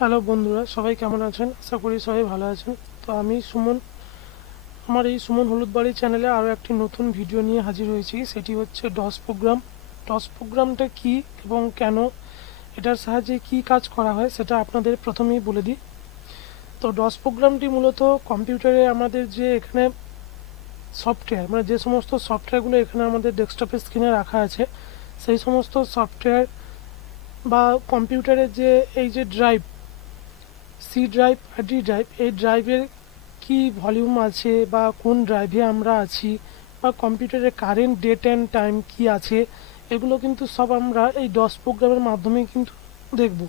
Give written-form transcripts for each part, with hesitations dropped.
Hello বন্ধুরা, সবাই কেমন আছেন? আশা করি সবাই ভালো আছেন। তো আমি সুমন, আমার এই সুমন হলুদবাড়ি চ্যানেলে আরও একটি নতুন ভিডিও নিয়ে হাজির হয়েছি। সেটি হচ্ছে ডস প্রোগ্রাম। ডস প্রোগ্রামটা কি এবং কেন, এটার সাহায্যে কি কাজ করা হয় সেটা আপনাদের প্রথমেই বলে দিই। তো ডস প্রোগ্রামটি মূলত কম্পিউটারে আমাদের যে এখানে সফটওয়্যার, মানে যে সমস্ত সফটওয়্যারগুলো এখানে আমাদের ডেস্কটপের স্ক্রিনে রাখা আছে, সেই সমস্ত সফটওয়্যার বা কম্পিউটারের যে এই যে ড্রাইভ, সি ড্রাইভ আর ডি ড্রাইভ, এই ড্রাইভের কি ভলিউম আছে বা কোন ড্রাইভে আমরা আছি বা কম্পিউটারের কারেন্ট ডেট অ্যান্ড টাইম কি আছে, এগুলো কিন্তু সব আমরা এই ডস প্রোগ্রামের মাধ্যমে কিন্তু দেখব।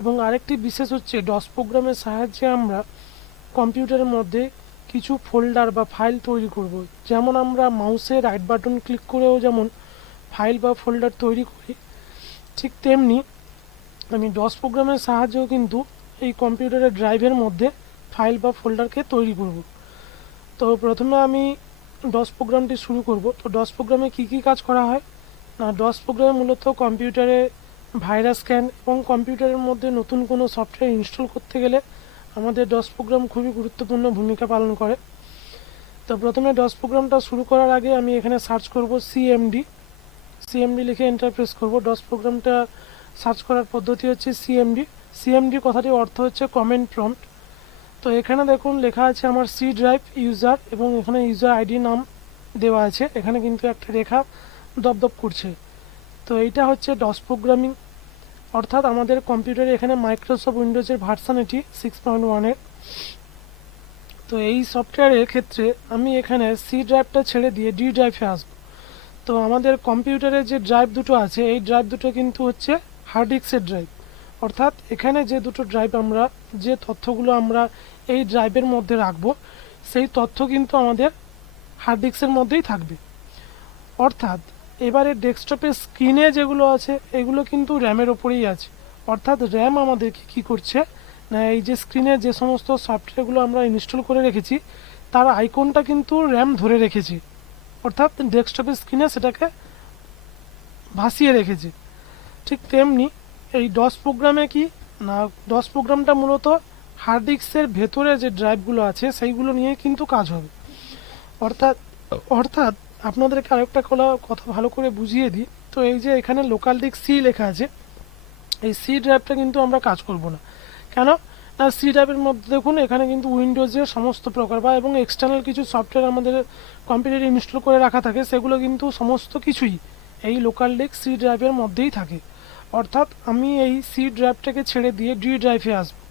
এবং আরেকটি বিশেষ হচ্ছে, ডস প্রোগ্রামের সাহায্যে আমরা কম্পিউটারের মধ্যে কিছু ফোল্ডার বা ফাইল তৈরি করব। যেমন আমরা মাউসে রাইট বাটন ক্লিক করেও যেমন ফাইল বা ফোল্ডার তৈরি করি, ঠিক তেমনি আমি ডস প্রোগ্রামের সাহায্যেও কিন্তু এই কম্পিউটারের ড্রাইভের মধ্যে ফাইল বা ফোল্ডারকে তৈরি করব। তো প্রথমে আমি ডস প্রোগ্রামটি শুরু করব। তো ডস প্রোগ্রামে কি কি কাজ করা হয় না, ডস প্রোগ্রামে মূলত কম্পিউটারে ভাইরাস স্ক্যান এবং কম্পিউটারের মধ্যে নতুন কোনো সফটওয়্যার ইনস্টল করতে গেলে আমাদের ডস প্রোগ্রাম খুবই গুরুত্বপূর্ণ ভূমিকা পালন করে। তো প্রথমে ডস প্রোগ্রামটা শুরু করার আগে আমি এখানে সার্চ করব সিএমডি। সিএমডি লিখে এন্টার প্রেস করব। ডস প্রোগ্রামটা সার্চ করার পদ্ধতি হচ্ছে সিএমডি। সিএমডি কথাটির অর্থ হচ্ছে কমেন্ট প্রম্পট। তো এখানে দেখুন লেখা আছে আমার সি ড্রাইভ ইউজার, এবং এখানে ইউজার আইডি নাম দেওয়া আছে। এখানে কিন্তু একটা রেখা দপদপ করছে। তো এইটা হচ্ছে ডস প্রোগ্রামিং, অর্থাৎ আমাদের কম্পিউটারে এখানে মাইক্রোসফট উইন্ডোজের ভার্সান এটি 6.1-এর। তো এই সফটওয়্যারের ক্ষেত্রে আমি এখানে সি ড্রাইভটা ছেড়ে দিয়ে ডি ড্রাইভে আসবো। তো আমাদের কম্পিউটারে যে ড্রাইভ দুটো আছে, এই ড্রাইভ দুটো কিন্তু হচ্ছে হার্ড ডিস্কের ড্রাইভ। অর্থাৎ এখানে যে দুটো ড্রাইভ আমরা, যে তথ্যগুলো আমরা এই ড্রাইভের মধ্যে রাখবো, সেই তথ্য কিন্তু আমাদের হার্ড ডিস্কের মধ্যেই থাকবে। অর্থাৎ এবারে ডেস্কটপের স্ক্রিনে যেগুলো আছে এগুলো কিন্তু র্যামের ওপরেই আছে। অর্থাৎ র্যাম আমাদেরকে কী করছে না, এই যে স্ক্রিনে যে সমস্ত সফটওয়্যারগুলো আমরা ইনস্টল করে রেখেছি তার আইকনটা কিন্তু র্যাম ধরে রেখেছে, অর্থাৎ ডেস্কটপের স্ক্রিনে সেটাকে ভাসিয়ে রেখেছে। ঠিক তেমনি এই ডস প্রোগ্রামে কি না, ডস প্রোগ্রামটা মূলত হার্ড ডিস্কের ভেতরে যে ড্রাইভগুলো আছে সেইগুলো নিয়ে কিন্তু কাজ হবে। অর্থাৎ অর্থাৎ আপনাদেরকে আরেকটা কথা ভালো করে বুঝিয়ে দিই। তো এই যে এখানে লোকাল ডিস্ক সি লেখা আছে, এই সি ড্রাইভটা কিন্তু আমরা কাজ করব না। কেন না, সি ড্রাইভের মধ্যে দেখুন এখানে কিন্তু উইন্ডোজের সমস্ত প্রকার বা এবং এক্সটার্নাল কিছু সফটওয়্যার আমাদের কম্পিউটারে ইনস্টল করে রাখা থাকে, সেগুলো কিন্তু সমস্ত কিছুই এই লোকাল ডিস্ক সি ড্রাইভের মধ্যেই থাকে। অর্থাৎ আমি এই সি ড্রাইভটাকে ছেড়ে দিয়ে ডি ড্রাইভে আসবো।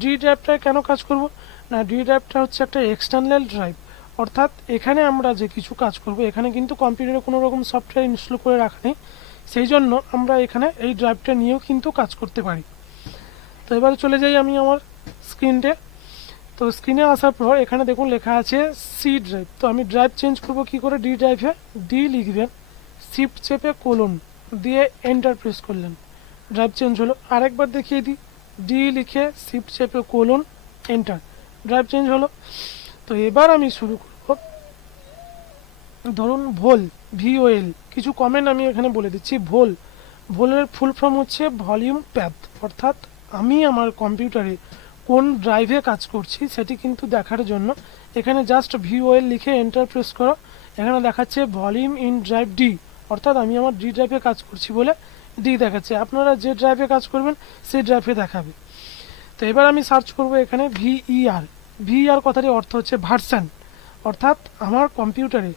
ডি ড্রাইভটা কেন কাজ করব না, ডি ড্রাইভটা হচ্ছে একটা এক্সটার্নাল ড্রাইভ। অর্থাৎ এখানে আমরা যে কিছু কাজ করব, এখানে কিন্তু কম্পিউটারে কোনো রকম সফটওয়্যার ইনস্টল করে রাখা নেই, সেই জন্য আমরা এখানে এই ড্রাইভটা নিয়েও কিন্তু কাজ করতে পারি। তো এবারে চলে যাই আমি আমার স্ক্রিনটে। তো স্ক্রিনে আসার পর এখানে দেখুন লেখা আছে সি ড্রাইভ। তো আমি ড্রাইভ চেঞ্জ করব কি করে, ডি ড্রাইভে ডি লিখবেন, শিফট চেপে কোলন দিয়ে এন্টার প্রেস করলেন, ড্রাইভ চেঞ্জ হলো। আরেকবার দেখিয়ে দিই, ডি লিখে শিফট চেপে কোলন এন্টার, ড্রাইভ চেঞ্জ হলো। তো এবার আমি শুরু করব, ধরুন ভোল, ভিওএল, কিছু কমেন্ট আমি এখানে বলে দিচ্ছি। ভোলের ফুল ফর্ম হচ্ছে ভলিউম প্যাথ। অর্থাৎ আমি আমার কম্পিউটারে কোন ড্রাইভে কাজ করছি সেটি কিন্তু দেখার জন্য এখানে জাস্ট ভিওএল লিখে এন্টার প্রেস করো। এখানে দেখাচ্ছে ভলিউম ইন ড্রাইভ ডি, অর্থাৎ আমি আমার ডি ড্রাইভে কাজ করছি বলে ডি দেখাচ্ছে। আপনারা যে ড্রাইভে কাজ করবেন সেই ড্রাইভে দেখাবে। তো এবার আমি সার্চ করব এখানে ভিইআর। ভিইআর কথাটির অর্থ হচ্ছে ভার্সান, অর্থাৎ আমার কম্পিউটারে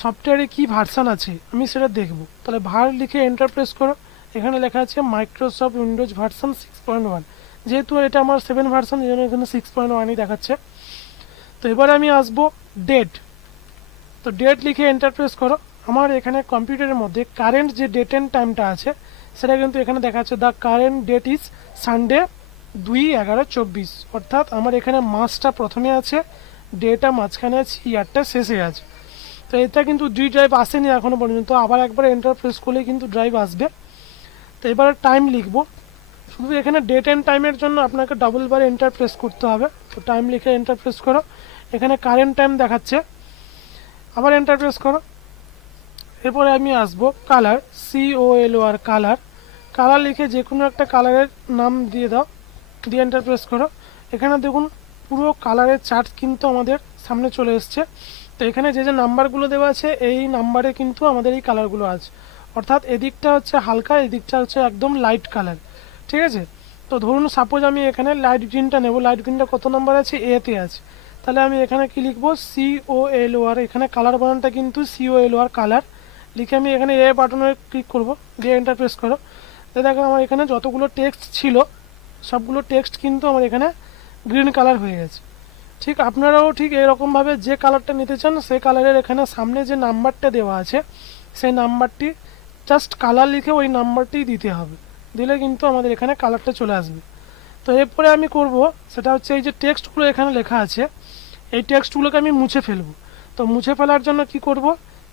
সফটওয়্যারে কি ভার্সান আছে আমি সেটা দেখব। তাহলে ভার লিখে এন্টার প্রেস করো। এখানে লেখা আছে মাইক্রোসফট উইন্ডোজ ভার্সান 6.1। যেহেতু এটা আমার 7 ভার্সান, এই জন্য এখানে 6.1ই দেখাচ্ছে। তো এবার আমি আসবো ডেট। তো ডেট লিখে এন্টার প্রেস করো। আমার এখানে কম্পিউটারের মধ্যে কারেন্ট যে ডেট অ্যান্ড টাইমটা আছে সেটা কিন্তু এখানে দেখাচ্ছে the current date is Sunday 2/11/24। অর্থাৎ আমার এখানে মাসটা প্রথমে আছে, ডেটা মাঝখানে আছে, ইয়ারটা শেষে আছে। তো এটা কিন্তু ডি ড্রাইভ আসেনি এখনও পর্যন্ত, আবার একবার এন্টার প্রেস করলে কিন্তু ড্রাইভ আসবে। তো এবারে টাইম লিখবো, শুধু এখানে ডেট অ্যান্ড টাইমের জন্য আপনাকে ডাবল বার এন্টার প্রেস করতে হবে। তো টাইম লিখে এন্টার প্রেস করো। এখানে কারেন্ট টাইম দেখাচ্ছে, আবার এন্টার প্রেস করো। এরপরে আমি আসবো কালার, COLOR কালার। কালার লিখে যে কোনো একটা কালারের নাম দিয়ে দাও, দিয়ে এন্টার প্রেস করো। এখানে দেখুন পুরো কালারের চার্ট কিন্তু আমাদের সামনে চলে এসছে। তো এখানে যে যে নাম্বারগুলো দেওয়া আছে এই নাম্বারে কিন্তু আমাদের এই কালারগুলো আছে, অর্থাৎ এদিকটা হচ্ছে হালকা, এদিকটা হচ্ছে একদম লাইট কালার। ঠিক আছে, তো ধরুন সাপোজ আমি এখানে লাইট গ্রিনটা নেব। লাইট গ্রিনটা কত নাম্বার আছে? এতে আছে। তাহলে আমি এখানে কি লিখবো? COLOR। এখানে কালার বানানটা কিন্তু COLOR কালার লিখে আমি এখানে এ বাটনে ক্লিক করব, দিয়ে এন্টার প্রেস করো। তো দেখো আমার এখানে যতগুলো টেক্সট ছিল সবগুলো টেক্সট কিন্তু আমার এখানে গ্রিন কালার হয়ে গেছে। ঠিক আপনারাও ঠিক এরকমভাবে যে কালারটা নিতে চান সেই কালারের এখানে সামনে যে নাম্বারটা দেওয়া আছে সেই নাম্বারটি জাস্ট কালার লিখে ওই নাম্বারটি দিতে হবে, দিলে কিন্তু আমাদের এখানে কালারটা চলে আসবে। তো এরপরে আমি করব সেটা হচ্ছে এই যে টেক্সটগুলো এখানে লেখা আছে এই টেক্সটগুলোকে আমি মুছে ফেলবো। তো মুছে ফেলার জন্য কি করব?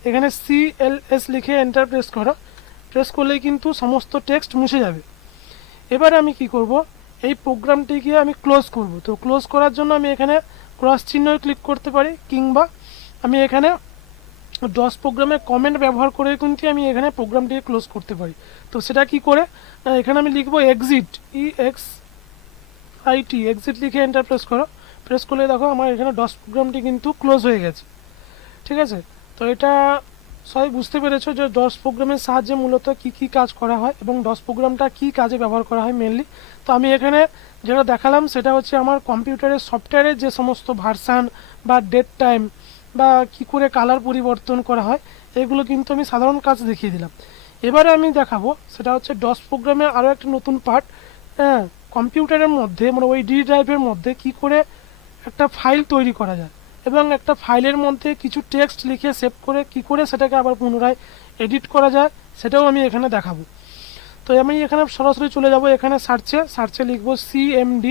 এখানে CLS লিখে এন্টার প্রেস করো। প্রেস করলেই কিন্তু সমস্ত টেক্সট মুছে যাবে। এবারে আমি কি করব? এই প্রোগ্রামটিকে আমি ক্লোজ করব। তো ক্লোজ করার জন্য আমি এখানে ক্রস চিহ্ন ক্লিক করতে পারি, কিংবা আমি এখানে ডস প্রোগ্রামে কমেন্ট ব্যবহার করে কিন্তু আমি এখানে প্রোগ্রামটিকে ক্লোজ করতে পারি। তো সেটা কি করে? এখানে আমি লিখব এক্সিট, এক্সিট লিখে এন্টার প্রেস করো। প্রেস করলে দেখো আমার এখানে ডস প্রোগ্রামটি কিন্তু ক্লোজ হয়ে গেছে। ঠিক আছে, তো এটা সবাই বুঝতে পেরেছো যে ডস প্রোগ্রামের সাহায্যে মূলত কি কি কাজ করা হয় এবং ডস প্রোগ্রামটা কি কাজে ব্যবহার করা হয় মেনলি। তো আমি এখানে যেটা দেখালাম সেটা হচ্ছে আমার কম্পিউটারের সফটওয়্যারের যে সমস্ত ভার্সান বা ডেট টাইম বা কি করে কালার পরিবর্তন করা হয় এগুলো কিন্তু আমি সাধারণ কাজ দেখিয়ে দিলাম। এবারে আমি দেখাবো সেটা হচ্ছে ডস প্রোগ্রামের আরও একটা নতুন পার্ট। হ্যাঁ, কম্পিউটারের মধ্যে মানে ওই ডি ড্রাইভের মধ্যে কি করে একটা ফাইল তৈরি করা যায় এবং একটা ফাইলের মধ্যে কিছু টেক্সট লিখে সেভ করে কি করে সেটাকে আবার পুনরায় এডিট করা যায় সেটাও আমি এখানে দেখাবো। তো আমি এখানে সরাসরি চলে যাব এখানে সার্চে লিখবো CMD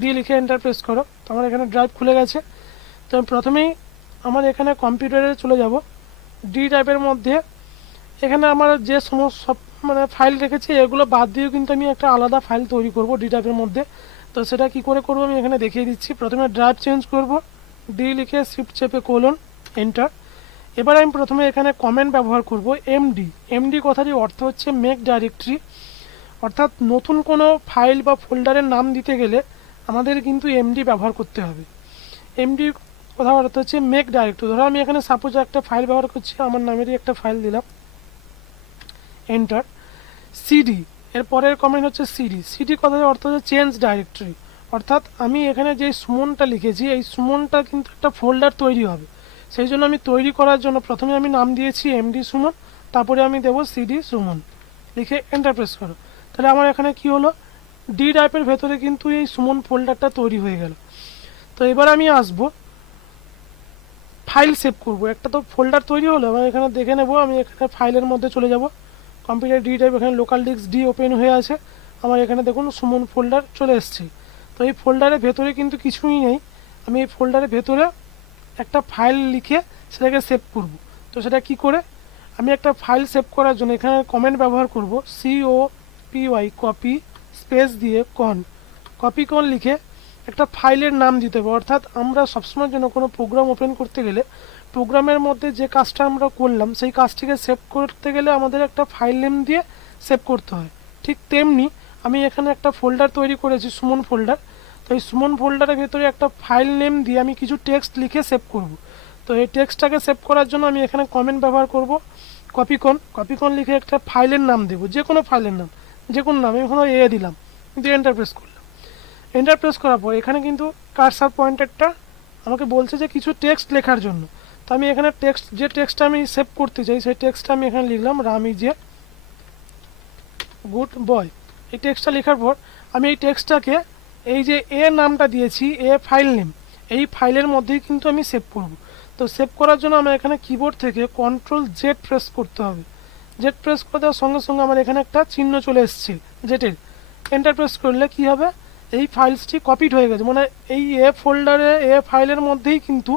দিয়ে লিখে এন্টার প্রেস করো। তো আমার এখানে ড্রাইভ খুলে গেছে। তো আমি প্রথমেই আমার এখানে কম্পিউটারে চলে যাব। ডি ড্রাইভের মধ্যে এখানে আমার যে সমস্ত সব মানে ফাইল রেখেছি এগুলো বাদ দিয়েও কিন্তু আমি একটা আলাদা ফাইল তৈরি করব ডি ড্রাইভের মধ্যে। তো সেটা কি করে করব আমি এখানে দেখিয়ে দিচ্ছি। প্রথমে ড্রাইভ চেঞ্জ করব, ডি লিখে শিফট চেপে কোলন এন্টার। এবার আমি প্রথমে এখানে কমেন্ট ব্যবহার করব এমডি কথাটির অর্থ হচ্ছে মেক ডাইরেক্টরি, অর্থাৎ নতুন কোনো ফাইল বা ফোল্ডারের নাম দিতে গেলে আমাদের কিন্তু এমডি ব্যবহার করতে হবে। এমডি কথা অর্থ হচ্ছে মেক ডাইরেক্টরি। ধরো আমি এখানে সাপোজ একটা ফাইল ব্যবহার করছি, আমার নামেরই একটা ফাইল দিলাম, এন্টার। সিডি এর পরের কমেন্ট হচ্ছে সিডি কথার অর্থ হচ্ছে চেঞ্জ ডাইরেক্টরি, অর্থাৎ আমি এখানে যে সুমনটা লিখেছি এই সুমনটা কিন্তু একটা ফোল্ডার তৈরি হবে। সেই জন্য আমি তৈরি করার জন্য প্রথমে আমি নাম দিয়েছি এমডি সুমন, তারপরে আমি দেবো সিডি সুমন লিখে এন্টার প্রেস করো। তাহলে আমার এখানে কি হলো? ডি ড্রাইভের ভেতরে কিন্তু এই সুমন ফোল্ডারটা তৈরি হয়ে গেল। তো এবার আমি আসবো ফাইল সেভ করব। একটা তো ফোল্ডার তৈরি হলো, আমি এখানে দেখে নেব। আমি এখানে ফাইলের মধ্যে চলে যাব, কম্পিউটার ডি ড্রাইভ, এখানে লোকাল ডিস্ক ডি ওপেন হয়ে আছে। আমার এখানে দেখুন সুমন ফোল্ডার চলে এসছে। তো এই ফোল্ডারের ভেতরে কিন্তু কিছুই নেই, আমি এই ফোল্ডারের ভেতরে একটা ফাইল লিখে সেটাকে সেভ করব। তো সেটা কি করে? আমি একটা ফাইল সেভ করার জন্য এখানে কমেন্ট ব্যবহার করব, COPY কপি স্পেস দিয়ে কপি লিখে একটা ফাইলের নাম দিতে হবে। অর্থাৎ আমরা সবসময়ের জন্য কোনো প্রোগ্রাম ওপেন করতে গেলে প্রোগ্রামের মধ্যে যে কাজটা আমরা করলাম সেই কাজটিকে সেভ করতে গেলে আমাদের একটা ফাইল নেম দিয়ে সেভ করতে হয়। ঠিক তেমনি আমি এখানে একটা ফোল্ডার তৈরি করেছি সুমন ফোল্ডার। তো এই সুমন ফোল্ডারের ভেতরে একটা ফাইল নেম দিয়ে আমি কিছু টেক্সট লিখে সেভ করব। তো এই টেক্সটটাকে সেভ করার জন্য আমি এখানে কমেন্ট ব্যবহার করব, কপিকন লিখে একটা ফাইলের নাম দেবো, যে কোনো ফাইলের নাম, যে কোনো নাম। এখানে দিলাম, দিয়ে এন্টার প্রেস করলাম। এন্টার প্রেস করার পর এখানে কিন্তু কার্সার পয়েন্টারটা আমাকে বলছে যে কিছু টেক্সট লেখার জন্য। তো আমি এখানে যে টেক্সটটা আমি সেভ করতে চাই সেই টেক্সটটা আমি এখানে লিখলাম, Ram is a good boy. এই টেক্সটটা লেখার পর আমি এই টেক্সটটাকে এই যে নামটা দিয়েছি ফাইল নেম, এই ফাইলের মধ্যেই কিন্তু আমি সেভ করব। তো সেভ করার জন্য আমার এখানে কিবোর্ড থেকে Ctrl Z প্রেস করতে হবে। জেড প্রেস করে দেওয়ার সঙ্গে সঙ্গে আমার এখানে একটা চিহ্ন চলে এসছে জেটের। এন্টার প্রেস করলে কি হবে? এই ফাইলসটি কপিড হয়ে গেছে, মানে এই ফোল্ডারে ফাইলের মধ্যেই কিন্তু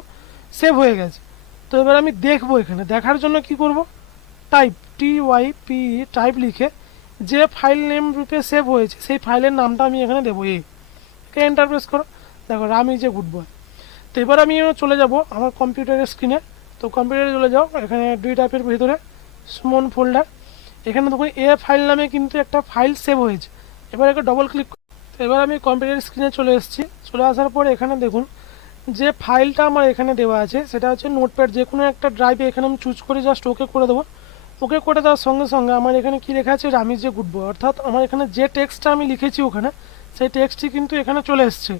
সেভ হয়ে গেছে। তো এবার আমি দেখবো, এখানে দেখার জন্য কি করব? টাইপ লিখে যে ফাইল নেম রূপে সেভ হয়েছে সেই ফাইলের নামটা আমি এখানে দেবো এন্টার প্রেস করো। দেখো Ram is a good boy. তো এবার আমি চলে যাব আমার কম্পিউটারের স্ক্রিনে। তো কম্পিউটারে চলে যাও, এখানে ডি টাইপের ভিতরে সুমন ফোল্ডার, এখানে দেখুন ফাইল নামে কিন্তু একটা ফাইল সেভ হয়েছে। এবার একে ডবল ক্লিক তো এবার আমি কম্পিউটার স্ক্রিনে চলে এসেছি। চলে আসার পরে এখানে দেখুন যে ফাইলটা আমার এখানে দেওয়া আছে সেটা হচ্ছে নোটপ্যাড। যে কোনো একটা ড্রাইভে এখানে আমি চুজ করে জাস্ট ওকে করে দেবো। ওকে করে দেওয়ার সঙ্গে সঙ্গে আমার এখানে কী লেখা আছে, রামিজ যে গুড বয়, অর্থাৎ আমার এখানে যে টেক্সটটা আমি লিখেছি ওখানে, সেই টেক্সটটি কিন্তু এখানে চলে এসছে।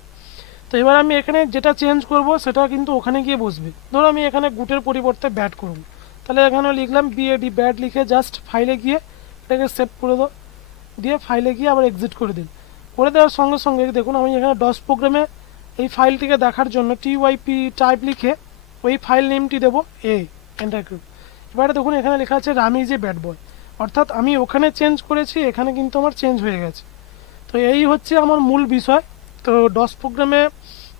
তো এবার আমি এখানে যেটা চেঞ্জ করব সেটা কিন্তু ওখানে গিয়ে বসবে। ধরো আমি এখানে গুটের পরিবর্তে ব্যাট করব, তাহলে এখানে লিখলাম বিএডি ব্যাট, লিখে জাস্ট ফাইলে গিয়ে এটাকে সেভ করে দাও, দিয়ে ফাইলে গিয়ে আবার এক্সিট করে দিন। করে দেওয়ার সঙ্গে সঙ্গে দেখুন আমি এখানে ডস প্রোগ্রামে এই ফাইলটিকে দেখার জন্য টিওয়াইপি টাইপ লিখে ওই ফাইল নেমটি দেবো এন্টার করব। এবারে দেখুন এখানে লেখা আছে রামিজ এ ব্যাড বয়, অর্থাৎ আমি ওখানে চেঞ্জ করেছি, এখানে কিন্তু আমার চেঞ্জ হয়ে গেছে। তো এই হচ্ছে আমার মূল বিষয়। তো ডস প্রোগ্রামে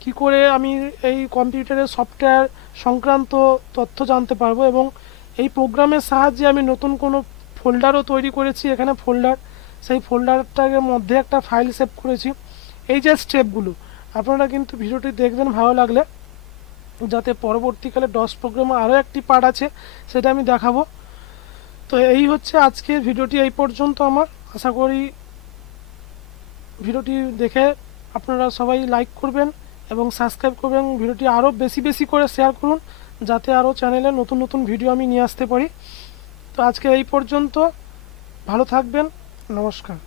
কি করে আমি এই কম্পিউটারের সফটওয়্যার সংক্রান্ত তথ্য জানতে পারবো, এবং এই প্রোগ্রামের সাহায্যে আমি নতুন কোনো ফোল্ডারও তৈরি করেছি, এখানে ফোল্ডার, সেই ফোল্ডারটার মধ্যে একটা ফাইল সেভ করেছি। এই যে স্টেপগুলো আপনারা কিন্তু ভিডিওটি দেখবেন ভালো লাগলে, যাতে পরবর্তীকালে ডস প্রোগ্রামে আরও একটি পার্ট আছে সেটা আমি দেখাবো। তো এই হচ্ছে আজকের ভিডিওটি, এই পর্যন্ত আমার। আশা করি ভিডিওটি দেখে আপনারা সবাই লাইক করবেন এবং সাবস্ক্রাইব করবেন, ভিডিওটি আরও বেশি বেশি করে শেয়ার করুন, যাতে আরও চ্যানেলে নতুন নতুন ভিডিও আমি নিয়ে আসতে পারি। তো আজকে এই পর্যন্ত, ভালো থাকবেন, নমস্কার।